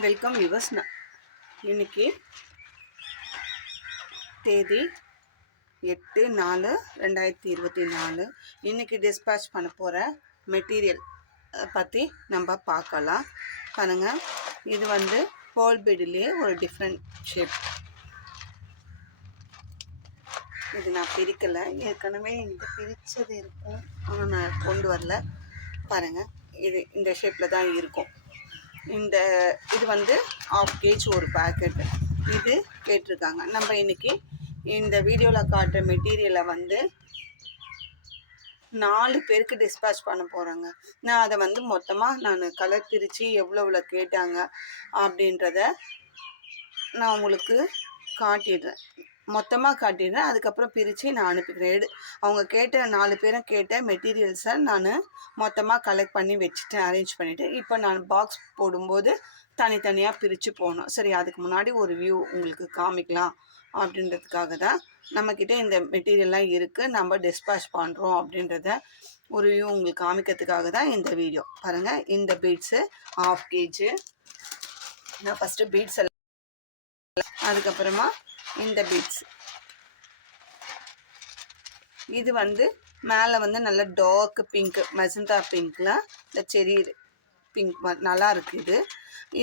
Welcome viewers. இன்னைக்கு தேதி 8/4/2024. இன்னைக்கு டிஸ்பேச் பண்ண போகிற மெட்டீரியல் பற்றி நம்ம பார்க்கலாம். பாருங்கள், இது வந்து ஹோல் பீடிலே ஒரு டிஃப்ரெண்ட் ஷேப். இது நான் பிரிக்கலை, ஏற்கனவே எனக்கு பிரித்தது இருக்கும், ஆனால் நான் கொண்டு வரல. பாருங்கள், இது இந்த ஷேப்பில் தான் இருக்கும். இது வந்து 1/2 kg ஒரு பேக்கெட்டு. இது கேட்டிருக்காங்க. நம்ம இன்றைக்கி இந்த வீடியோவில் காட்டுற மெட்டீரியலை வந்து 4 பேருக்கு டிஸ்பேச் பண்ண போகிறேங்க. நான் அதை வந்து மொத்தமாக நான் கலர் பிரித்து எவ்வளோ கேட்டாங்க அப்படின்றத நான் உங்களுக்கு காட்டிடுறேன். மொத்தமாக காட்டிடுறேன், அதுக்கப்புறம் பிரித்து நான் அனுப்பிக்கிறேன். அவங்க கேட்ட 4 பேரும் கேட்ட மெட்டீரியல்ஸை நான் மொத்தமாக கலெக்ட் பண்ணி வச்சுட்டேன், அரேஞ்ச் பண்ணிவிட்டு. இப்போ நான் பாக்ஸ் போடும்போது தனித்தனியாக பிரித்து போகணும். சரி, அதுக்கு முன்னாடி ஒரு வியூ உங்களுக்கு காமிக்கலாம் அப்படின்றதுக்காக தான் நம்மக்கிட்ட இந்த மெட்டீரியல்லாம் இருக்குது, நம்ம டிஸ்பேச் பண்ணுறோம் அப்படின்றத ஒரு வியூ உங்களுக்கு காமிக்கிறதுக்காக தான் இந்த வீடியோ. பாருங்கள், இந்த பீட்ஸு 1/2 kg. நான் ஃபஸ்ட்டு பீட்ஸ் எல்லாம், அதுக்கப்புறமா இந்த பீட்ஸ். இது வந்து மேலே வந்து நல்ல டார்க் பிங்க், மெஜந்தா பிங்க்கில் இந்த செரி பிங்க் நல்லா இருக்குது.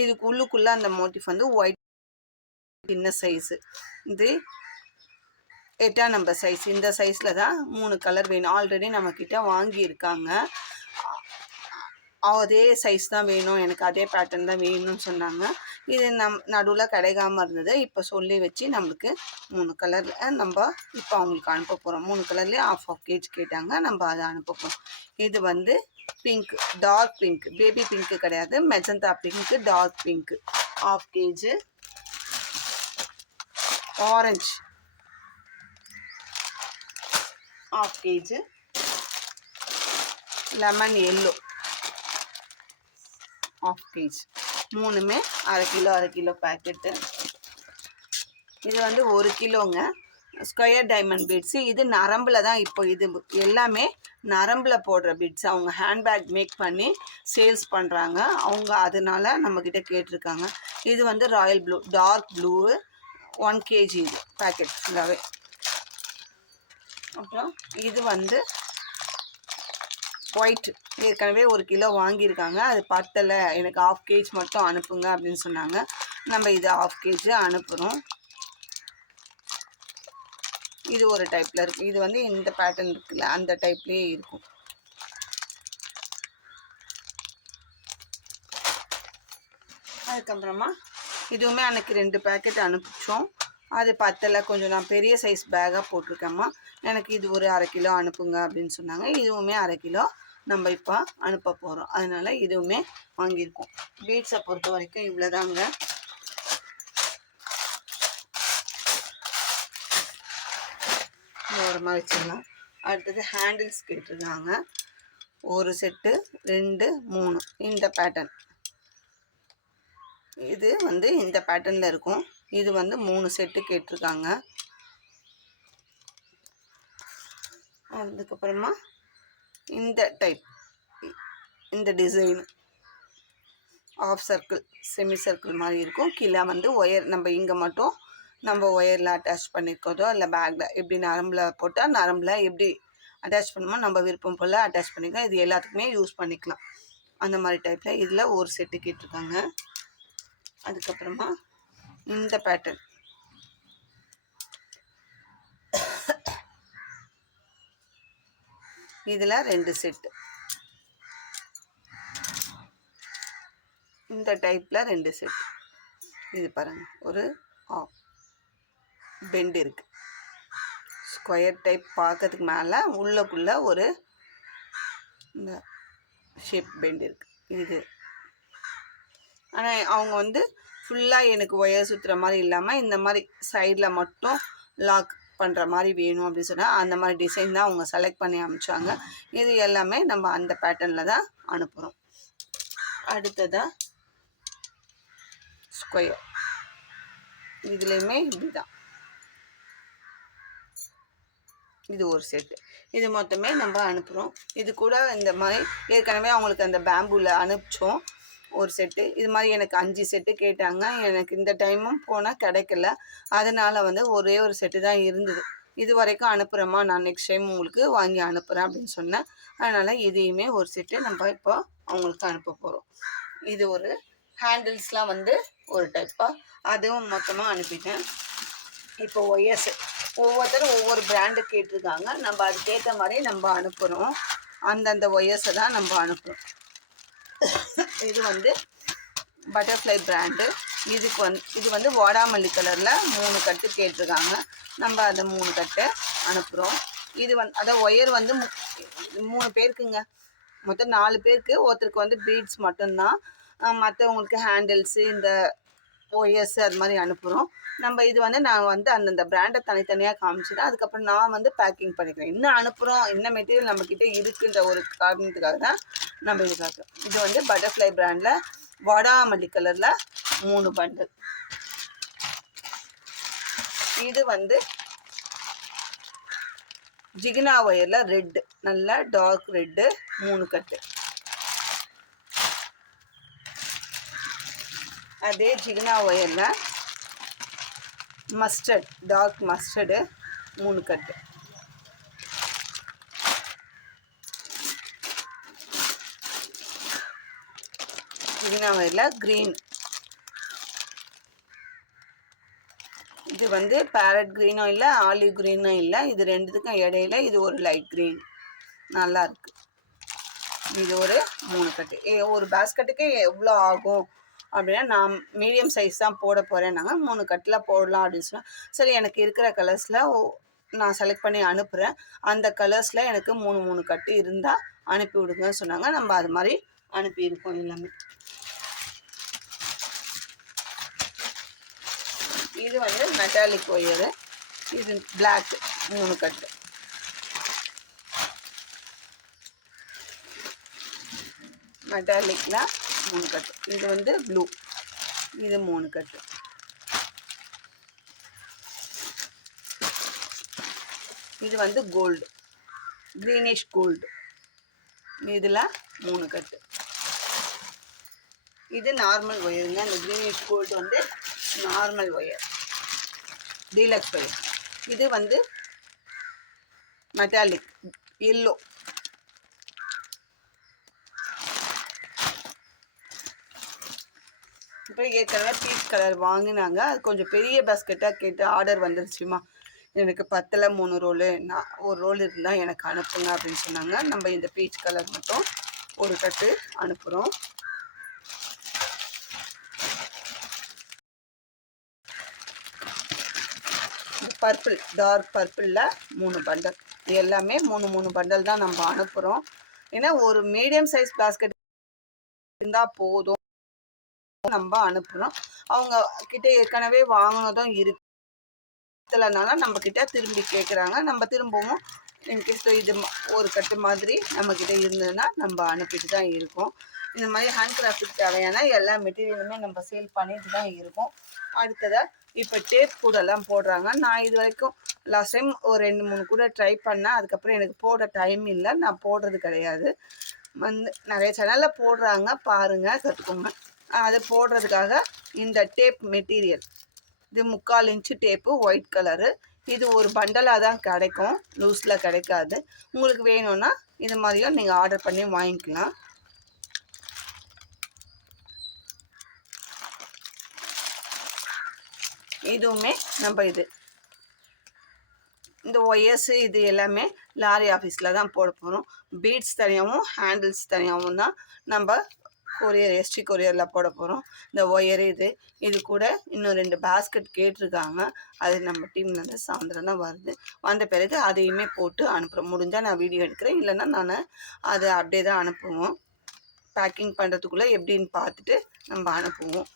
இதுக்கு உள்ளுக்குள்ளே அந்த மோட்டிஃப் வந்து ஒயிட், சின்ன சைஸு. இது 8ஆம் நம்பர் சைஸ். இந்த சைஸில் தான் 3 கலர் வேணும். ஆல்ரெடி நம்மக்கிட்ட வாங்கியிருக்காங்க. அதே சைஸ் தான் வேணும், எனக்கு அதே பேட்டர்ன் தான் வேணும்னு சொன்னாங்க. இது நடுவில் கிடைக்காமல் இருந்தது. இப்போ சொல்லி வச்சு நம்மளுக்கு 3 கலரில் நம்ம இப்போ அவங்களுக்கு அனுப்ப போகிறோம். 3 கலர்லேயே 1/2 kg கேட்டாங்க, நம்ம அதை அனுப்ப போகிறோம். இது வந்து pink, dark pink, baby pink கிடையாது, magenta pink, dark pink 1/2 kg. Orange 1/2 kg. Lemon yellow 1/2 kg. மூணுமே அரை கிலோ பேக்கெட்டு. இது வந்து 1 கிலோங்க. Square diamond beads. இது நரம்பில் தான், இப்போ இது எல்லாமே நரம்பில் போடுற பீட்ஸ். அவங்க ஹேண்ட்பேக் மேக் பண்ணி சேல்ஸ் பண்ணுறாங்க அவங்க, அதனால நம்மக்கிட்ட கேட்டிருக்காங்க. இது வந்து royal blue, dark blue 1 kg இது பேக்கெட் ஃபுல்லாகவே. அப்புறம் இது வந்து ஒயிட், ஏற்கனவே 1 கிலோ வாங்கியிருக்காங்க, அது பத்தலை, எனக்கு 1/2 kg மட்டும் அனுப்புங்க அப்படின்னு சொன்னாங்க. நம்ம இது 1/2 kg அனுப்புகிறோம். இது ஒரு டைப்பில் இருக்குது. இது வந்து இந்த பேட்டர்ன் இருக்குல்ல, அந்த டைப்லேயே இருக்கும். அதுக்கப்புறமா இதுவுமே அன்றைக்கி 2 பேக்கெட் அனுப்பிச்சோம். அது பத்தலை, கொஞ்சம் நான் பெரிய சைஸ் பேக்காக போட்டிருக்கேம்மா, எனக்கு இது ஒரு 1/2 கிலோ அனுப்புங்க அப்படின்னு சொன்னாங்க. இதுவுமே 1/2 கிலோ நம்ம இப்போ அனுப்ப போகிறோம். அதனால் இதுவுமே வாங்கியிருக்கோம். பீட்ஸை பொறுத்த வரைக்கும் இவ்வளோதாங்க. ஓரமாக வச்சிடலாம். அடுத்தது ஹேண்டில்ஸ் கேட்டிருக்காங்க. 1 செட்டு, 2, 3 இந்த பேட்டர்ன். இது வந்து இந்த பேட்டர்னில் இருக்கும். இது வந்து 3 செட்டு கேட்டிருக்காங்க. அதுக்கப்புறமா இந்த டைப், இந்த design of circle, semi circle மாதிரி இருக்கும். கீழே வந்து ஒயர், நம்ம இங்கே மட்டும் நம்ம ஒயரில் அட்டாச் பண்ணியிருக்கோதோ இல்லை பேக்கில் எப்படி நரம்பில் போட்டால் நரம்பில் எப்படி அட்டாச் பண்ணுமோ நம்ம விருப்பம் போல் அட்டாச் பண்ணிக்கலாம். இது எல்லாத்துக்குமே யூஸ் பண்ணிக்கலாம் அந்த மாதிரி டைப்பில். இதில் 1 செட்டு கேட்டிருக்காங்க. அதுக்கப்புறமா இந்த பேட்டர்ன், இதில் 2 செட்டு. இந்த டைப்பில் 2 செட். இது பாருங்கள், ஒரு பெண்ட் இருக்குது. ஸ்கொயர் டைப் பார்க்கறதுக்கு மேலே உள்ளக்குள்ளே ஒரு இந்த ஷேப் பெண்ட் இருக்குது. இது ஆனால் அவங்க வந்து ஃபுல்லாக எனக்கு ஒயர் சுற்றுற மாதிரி இல்லாமல் இந்த மாதிரி சைடில் மட்டும் லாக் பண்ணுற மாதிரி வேணும் அப்படின்னு சொன்னால் அந்த மாதிரி டிசைன் தான் அவங்க செலக்ட் பண்ணி அனுப்பிச்சாங்க. இது எல்லாமே நம்ம அந்த பேட்டர்னில் தான் அனுப்புகிறோம். அடுத்ததாக ஸ்கொயர், இதுலேயுமே இப்படி தான். இது 1 செட்டு. இது மொத்தமே நம்ம அனுப்புகிறோம். இது கூட இந்த மாதிரி ஏற்கனவே அவங்களுக்கு அந்த பேம்பூவில் அனுப்பிச்சோம். ஒரு செட்டு. இது மாதிரி எனக்கு 5 செட்டு கேட்டாங்க. எனக்கு இந்த டைமும் போனால் கிடைக்கல. அதனால் வந்து ஒரே ஒரு செட்டு தான் இருந்தது. இது வரைக்கும் அனுப்புகிறேம்மா, நான் நெக்ஸ்ட் டைம் உங்களுக்கு வாங்கி அனுப்புகிறேன் அப்படின்னு சொன்னேன். அதனால் இதையுமே ஒரு செட்டு நம்ம இப்போ அவங்களுக்கு அனுப்ப போகிறோம். இது ஒரு ஹேண்டில்ஸ்லாம் வந்து ஒரு டைப்பாக அதுவும் மொத்தமாக அனுப்பிட்டேன். இப்போ ஒயர்ஸ் ஒவ்வொருத்தரும் ஒவ்வொரு பிராண்டு கேட்டிருக்காங்க. நம்ம அதுக்கேற்ற மாதிரி நம்ம அனுப்புகிறோம். அந்தந்த ஒயர்ஸை தான் நம்ம அனுப்புகிறோம். இது வந்து பட்டர்ஃப்ளை பிராண்டு. இது வந்து வாடாமல்லி கலரில் 3 கட்டு கேட்டிருக்காங்க. நம்ம அந்த 3 கட்டை அனுப்புகிறோம். இது அதான் ஒயர் வந்து 3 பேருக்குங்க. மொத்தம் 4 பேருக்கு. ஒருத்தருக்கு வந்து பீட்ஸ் மட்டும்தான். மற்றவங்களுக்கு ஹேண்டில்ஸு இந்த ஒயர்ஸ் அது மாதிரி அனுப்புகிறோம். நம்ம இது வந்து நான் வந்து அந்தந்த பிராண்டை தனித்தனியாக காமிச்சிட்டேன். அதுக்கப்புறம் நான் வந்து பேக்கிங் பண்ணிக்கிறேன். என்ன அனுப்புகிறோம், என்ன மெட்டீரியல் நம்மக்கிட்ட இருக்குன்ற ஒரு காரணத்துக்காக தான் நம்ம இது பார்க்குறோம். இது வந்து பட்டர்ஃப்ளை பிராண்டில் வாடாமல்லி கலரில் 3 பண்டில். இது வந்து ஜிகினா ஒயரில் ரெட்டு, நல்ல டார்க் ரெட்டு 3 கட்டு. அதே ஜிகினா ஒயரில் மஸ்டர்ட், டார்க் மஸ்டர்டு 3 கட்டு. ஜிகினா ஒயரில் க்ரீன். இது வந்து பேரட் க்ரீனும் இல்லை, ஆலிவ் க்ரீனும் இல்லை. இது ரெண்டுத்துக்கும் இடையில இது ஒரு லைட் க்ரீன். நல்லா இருக்கு. இது ஒரு 3 கட்டு. ஒரு பேஸ்கெட்டுக்கு எவ்வளோ ஆகும் அப்படின்னா, நான் மீடியம் சைஸ் தான் போட போகிறேன்னாங்க. 3 கட்டில் போடலாம் அப்படின்னு சொன்னால், சரி எனக்கு இருக்கிற கலர்ஸில் நான் செலக்ட் பண்ணி அனுப்புகிறேன். அந்த கலர்ஸில் எனக்கு 3 கட்டு இருந்தால் அனுப்பி விடுங்கன்னு சொன்னாங்க. நம்ம அது மாதிரி அனுப்பியிருக்கோம் எல்லாமே. இது வந்து மெட்டாலிக் ஒயரு. இது பிளாக் 3 கட்டு. மெட்டாலிக்கில் 3 கட்டு. இது வந்து ப்ளூ. இது 3 கட்டு. இது வந்து கோல்டு, க்ரீனிஷ் கோல்டு. இதில் 3 கட்டு. இது நார்மல் ஒயருங்க. இந்த க்ரீனிஷ் கோல்டு வந்து நார்மல் ஒயர், டீலக்ஸ் ஒயர். இது வந்து மெட்டாலிக் எல்லோ. இப்போ ஏற்கனவே பீச் கலர் வாங்கினாங்க. அது கொஞ்சம் பெரிய பாஸ்கெட்டாக கேட்டு ஆர்டர் வந்துருச்சுமா, எனக்கு 10ல் 3 ரோலு, நான் ஒரு ரோல் இருந்தால் எனக்கு அனுப்புங்க அப்படின்னு சொன்னாங்க. நம்ம இந்த பீச் கலர் மட்டும் ஒரு கட்டு அனுப்புகிறோம். பர்பிள், டார்க் பர்பிளில் 3 பண்டல். இது எல்லாமே 3 பண்டல் தான் நம்ம அனுப்புகிறோம். ஏன்னா ஒரு மீடியம் சைஸ் பாஸ்கெட் இருந்தால் போதும், நம்ம அனுப்புகிறோம். அவங்க கிட்ட ஏற்கனவே வாங்கினதும் இருக்கலனால நம்ம கிட்ட திரும்பி கேட்குறாங்க. நம்ம திரும்பவும் இன்கேஸ் இது ஒரு கட்டு மாதிரி நம்மக்கிட்ட இருந்ததுன்னா நம்ம அனுப்பிட்டு தான் இருக்கோம். இந்த மாதிரி ஹேண்ட் கிராஃப்ட்டுக்கு தேவையான எல்லா மெட்டீரியலுமே நம்ம சேல் பண்ணிட்டு தான் இருக்கோம். அடுத்ததாக இப்போ டேப் கூடலாம் போடுறாங்க. நான் இது வரைக்கும் லாஸ்ட் டைம் ஒரு 2-3 கூட ட்ரை பண்ணேன். அதுக்கப்புறம் எனக்கு போட டைம் இல்லை, நான் போடுறது கிடையாது. வந்து நிறைய சேனலில் போடுறாங்க, பாருங்கள், கற்றுக்கோங்க. அது போடுறதுக்காக இந்த டேப் மெட்டீரியல், இது 3/4 இன்ச்சு டேப்பு, ஒயிட் கலரு. இது ஒரு பண்டலாக தான் கிடைக்கும், லூஸில் கிடைக்காது. உங்களுக்கு வேணும்னா இது மாதிரியும் நீங்கள் ஆர்டர் பண்ணி வாங்கிக்கலாம். இதுவுமே நம்ம இந்த ஒயர்ஸு இது எல்லாமே லாரி ஆஃபீஸில் தான் போட போகிறோம். பீட்ஸ் தனியாகவும் ஹேண்டில்ஸ் தனியாகவும் தான் நம்ம கொரியர், எஸ்டி கொரியரில் போட போகிறோம். இந்த ஒயரு இது கூட இன்னும் 2 பாஸ்கெட் கேட்டிருக்காங்க. அது நம்ம டீம்லேருந்து சாயந்தரம் தான் வருது. வந்த பிறகு அதையுமே போட்டு அனுப்புகிறோம். முடிஞ்சால் நான் வீடியோ எடுக்கிறேன், இல்லைன்னா நான் அதை அப்படியே தான் அனுப்புவோம். பேக்கிங் பண்ணுறதுக்குள்ளே எப்படின்னு பார்த்துட்டு நம்ம அனுப்புவோம்.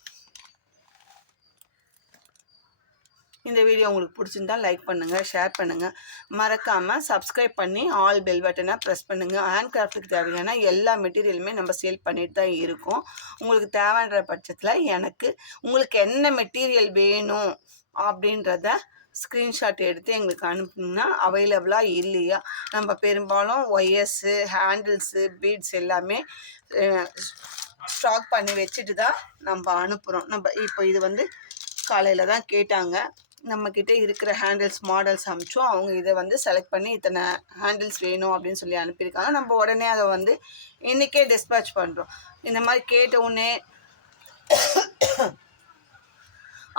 இந்த வீடியோ உங்களுக்கு பிடிச்சிருந்தால் லைக் பண்ணுங்கள், ஷேர் பண்ணுங்கள். மறக்காமல் சப்ஸ்கிரைப் பண்ணி ஆல் பெல் பட்டனை ப்ரெஸ் பண்ணுங்கள். ஹேண்ட் கிராஃப்ட்டுக்கு தேவையான எல்லா மெட்டீரியலுமே நம்ம சேல் பண்ணிட்டு தான் இருக்கோம். உங்களுக்கு தேவைன்ற பட்சத்தில் உங்களுக்கு என்ன மெட்டீரியல் வேணும் அப்படின்றத ஸ்க்ரீன்ஷாட் எடுத்து எங்களுக்கு அனுப்புனீங்கன்னா அவைலபிளாக இல்லையா. நம்ம பெரும்பாலும் ஒயர்ஸு, ஹேண்டில்ஸு, பீட்ஸ் எல்லாமே ஸ்டாக் பண்ணி வச்சுட்டு தான் நம்ம அனுப்புகிறோம். நம்ம இப்போ இது வந்து காலையில் தான் கேட்டாங்க. நம்மக்கிட்ட இருக்கிற ஹேண்டில்ஸ் மாடல்ஸ் அனுப்பிச்சோம். அவங்க இதை வந்து செலக்ட் பண்ணி இத்தனை ஹேண்டில்ஸ் வேணும் அப்படின்னு சொல்லி அனுப்பியிருக்காங்க. நம்ம உடனே அதை வந்து இன்றைக்கே டிஸ்பேட்ச் பண்ணுறோம். இந்த மாதிரி கேட்ட உடனே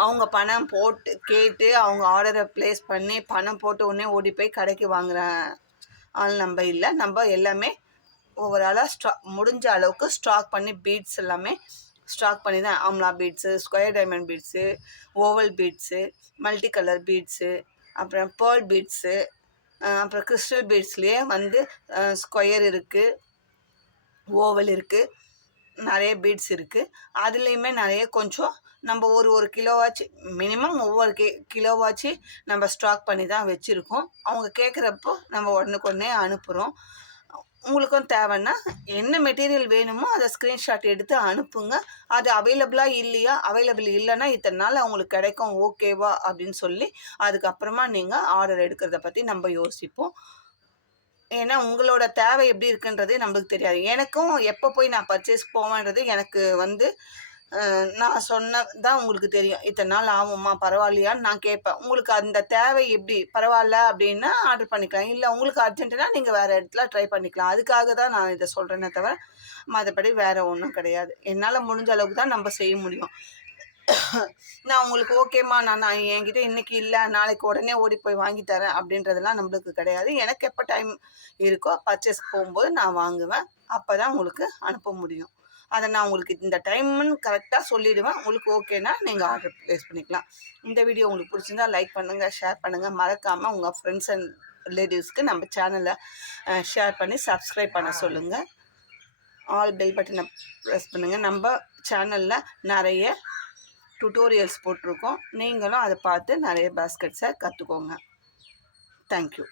அவங்க பணம் போட்டு கேட்டு அவங்க ஆர்டரை ப்ளேஸ் பண்ணி பணம் போட்ட உடனே ஓடி போய் கடைக்கு வாங்குற ஆள் நம்ம இல்லை. நம்ம எல்லாமே ஓவராலாக முடிஞ்ச அளவுக்கு ஸ்டாக் பண்ணி பீட்ஸ் எல்லாமே ஸ்டாக் பண்ணி தான் amla beads, square diamond beads, oval beads, multi colour beads, அப்புறம் பேர்ல் பீட்ஸு, அப்புறம் கிறிஸ்டல் பீட்ஸ்லேயே வந்து ஸ்கொயர் இருக்குது, ஓவல் இருக்குது, நிறைய பீட்ஸ் இருக்குது. அதுலேயுமே நிறைய கொஞ்சம் நம்ம ஒரு கிலோவாச்சு மினிமம் ஒவ்வொரு கிலோவாச்சு நம்ம ஸ்டாக் பண்ணி தான் வச்சுருக்கோம். அவங்க கேட்குறப்போ நம்ம உடனுக்குடனே அனுப்புகிறோம். உங்களுக்கும் தேவைன்னா என்ன மெட்டீரியல் வேணுமோ அதை ஸ்க்ரீன்ஷாட் எடுத்து அனுப்புங்க. அது அவைலபிளாக இல்லையா, அவைலபிள் இல்லைன்னா இத்தனை நாள் அவங்களுக்கு கிடைக்கும் ஓகேவா அப்படின்னு சொல்லி அதுக்கப்புறமா நீங்கள் ஆர்டர் எடுக்கிறத பற்றி நம்ம யோசிப்போம். ஏன்னா உங்களோட தேவை எப்படி இருக்குன்றது நம்மளுக்கு தெரியாது. எனக்கும் எப்போ போய் நான் பர்ச்சேஸ் போவேன்றது எனக்கு வந்து நான் சொன்னதான் உங்களுக்கு தெரியும். இத்தனை நாள் ஆகுமா பரவாயில்லையான்னு நான் கேட்பேன். உங்களுக்கு அந்த தேவை எப்படி பரவாயில்ல அப்படின்னா ஆர்டர் பண்ணிக்கலாம். இல்லை உங்களுக்கு அர்ஜென்ட்டுனா நீங்கள் வேறு இடத்துல ட்ரை பண்ணிக்கலாம். அதுக்காக தான் நான் இதை சொல்கிறேனே தவிர மற்றபடி வேறு ஒன்றும் கிடையாது. என்னால் முடிஞ்ச அளவுக்கு தான் நம்ம செய்ய முடியும். நான் உங்களுக்கு ஓகேம்மா நான் என்கிட்ட இன்றைக்கி இல்லை நாளைக்கு உடனே ஓடி போய் வாங்கி தரேன் அப்படின்றதெல்லாம் நம்மளுக்கு கிடையாது. எனக்கு எப்போ டைம் இருக்கோ பர்ச்சேஸ் போகும்போது நான் வாங்குவேன். அப்போ தான் உங்களுக்கு அனுப்ப முடியும். அதை நான் உங்களுக்கு இந்த டைம்னு கரெக்டாக சொல்லிவிடுவேன். உங்களுக்கு ஓகேனா நீங்கள் ஆர்டர் ப்ளேஸ் பண்ணிக்கலாம். இந்த வீடியோ உங்களுக்கு பிடிச்சிருந்தா லைக் பண்ணுங்கள், ஷேர் பண்ணுங்கள். மறக்காமல் உங்கள் ஃப்ரெண்ட்ஸ் அண்ட் ரிலேட்டிவ்ஸ்க்கு நம்ம சேனலை ஷேர் பண்ணி சப்ஸ்கிரைப் பண்ண சொல்லுங்கள். ஆல் பெல் பட்டனை ப்ரெஸ் பண்ணுங்கள். நம்ம சேனலில் நிறைய டுட்டோரியல்ஸ் போட்டிருக்கோம். நீங்களும் அதை பார்த்து நிறைய பேஸ்கெட்ஸை கற்றுக்கோங்க. தேங்க்யூ.